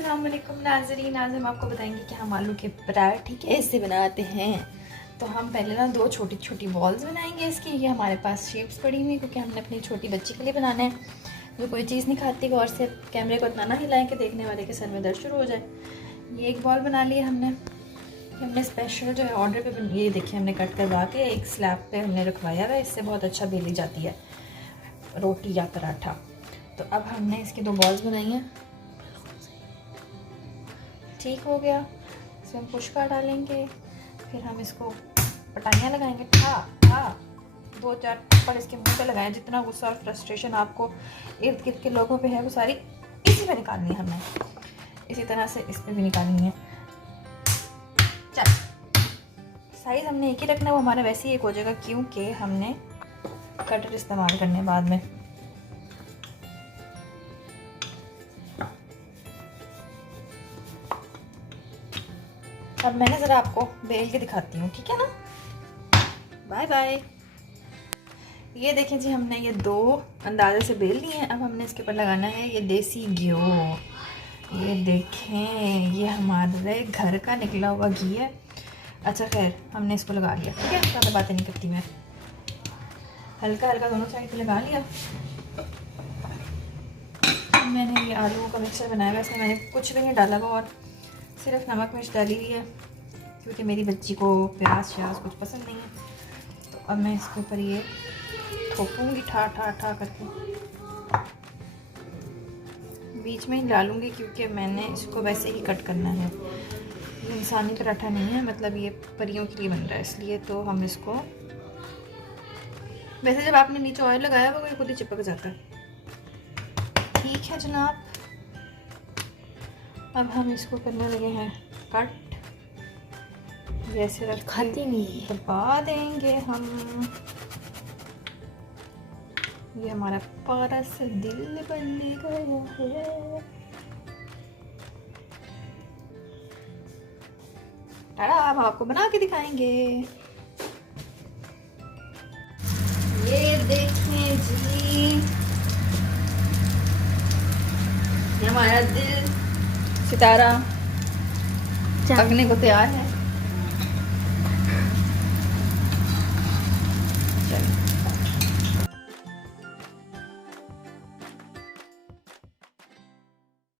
अस्सलाम वालेकुम नाज़रीन। आज हम आपको बताएंगे कि हम आलू के पराठे कैसे बनाते हैं। तो हम पहले ना दो छोटी छोटी बॉल्स बनाएंगे इसकी। ये हमारे पास शेप्स पड़ी हुई क्योंकि हमने अपनी छोटी बच्ची के लिए बनाना है जो कोई चीज़ नहीं खाती। गौर से कैमरे को इतना ना हिलाएं कि देखने वाले के सर में दर्द शुरू हो जाए। ये एक बॉल बना ली हमने स्पेशल जो है ऑर्डर पे ये देखिए हमने कट करवा के एक स्लैब पे हमने रखवाया हुआ है। इससे बहुत अच्छा बेली जाती है रोटी या पराठा। तो अब हमने इसकी दो बॉल्स बनाई हैं। ठीक हो गया, इसमें हम पुष्का डालेंगे, फिर हम इसको पटाइयाँ लगाएंगे। ठा 2-4 पर इसके मुंह पे लगाएं। जितना गुस्सा और फ्रस्ट्रेशन आपको इर्द गिर्द के लोगों पे है वो सारी इसी पे निकालनी है हमने। इसी तरह से इस पे भी निकालनी है। चल साइज़ हमने एक ही रखना है, वो हमारा वैसे ही एक हो जाएगा क्योंकि हमने कटर इस्तेमाल करने बाद में। अब मैंने ज़रा आपको बेल के दिखाती हूँ, ठीक है ना। Bye bye. ये देखें जी, हमने ये दो अंदाजे से बेल लिए हैं। अब हमने इसके ऊपर लगाना है ये देसी घी। ये देखें, ये हमारे घर का निकला हुआ घी है। अच्छा खैर, हमने इसको लगा लिया, ठीक है। ज़्यादा बातें नहीं करती मैं, हल्का हल्का दोनों साइड पे लगा लिया। मैंने ये आलू का मिक्सचर बनाया हुआ, इसमें मैंने कुछ भी नहीं डाला हुआ और सिर्फ नमक मिर्च डाली हुई है क्योंकि मेरी बच्ची को प्याज श्याज कुछ पसंद नहीं है। तो अब मैं इसके ऊपर ये ठोकूँगी ठा ठा ठा करके, बीच में ही डालूँगी क्योंकि मैंने इसको वैसे ही कट करना है। ये इंसानी पराठा नहीं है, मतलब ये परियों के लिए बन रहा है, इसलिए तो हम इसको वैसे जब आपने नीचे ऑयल लगाया हुआ वो खुद ही चिपक जाता है। ठीक है जनाब, अब हम इसको करने लगे हैं कट। जैसे रख खाती नहीं दबा देंगे हम। ये हमारा प्यारा सा दिल बन गया है। अब आपको बना के दिखाएंगे। ये देखिए जी, ये हमारा दिल सितारा पकने को तैयार है।